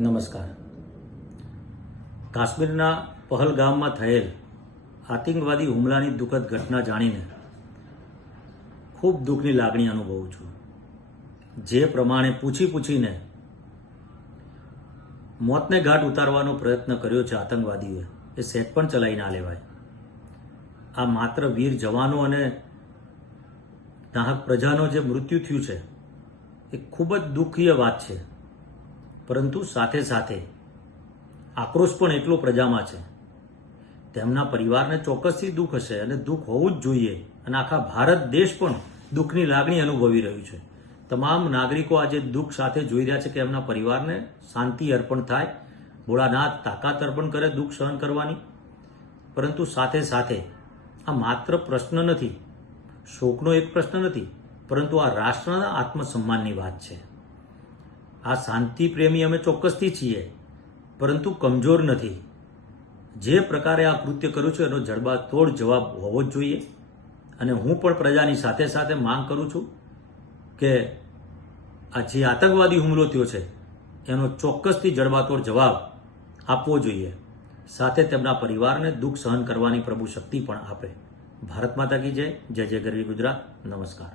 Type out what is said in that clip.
નમસ્કાર. કાશ્મીરના પહલગામમાં થયેલ આતંકવાદી હુમલાની દુઃખદ ઘટના જાણીને ખૂબ દુઃખની લાગણી અનુભવું છું. જે પ્રમાણે પૂછી પૂછીને મોતને ઘાટ ઉતારવાનો પ્રયત્ન કર્યો છે આતંકવાદીઓએ, એ સેટ પણ ચલાવી ના લેવાય. આ માત્ર વીર જવાનો અને નાહક પ્રજાનો જે મૃત્યુ થયું છે, એ ખૂબ જ દુઃખીય વાત છે. પરંતુ સાથે સાથે આક્રોશ પણ એટલો પ્રજામાં છે. તેમના પરિવારને ચોક્કસથી દુઃખ હશે અને દુઃખ હોવું જ જોઈએ અને આખા ભારત દેશ પણ દુઃખની લાગણી અનુભવી રહ્યું છે. તમામ નાગરિકો આજે દુઃખ સાથે જોઈ રહ્યા છે કે એમના પરિવારને શાંતિ અર્પણ થાય, ભોળાનાથ તાકાત અર્પણ કરે દુઃખ સહન કરવાની. પરંતુ સાથે સાથે આ માત્ર પ્રશ્ન નથી, શોકનો એક પ્રશ્ન નથી, પરંતુ આ રાષ્ટ્રના આત્મસન્માનની વાત છે. આ શાંતિ પ્રેમી અમે ચોક્કસથી છીએ, પરંતુ કમજોર નથી. જે પ્રકારે આ કૃત્ય કર્યું છે એનો જડબાતોડ જવાબ હોવો જ જોઈએ. અને હું પણ પ્રજાની સાથે સાથે માંગ કરું છું કે આ જે આતંકવાદી હુમલો થયો છે, એનો ચોક્કસથી જડબાતોડ જવાબ આપવો જોઈએ. સાથે તેમના પરિવારને દુઃખ સહન કરવાની પ્રભુ શક્તિ પણ આપે. ભારત માતા કી જય જય જય ગરવી ગુજરાત, નમસ્કાર.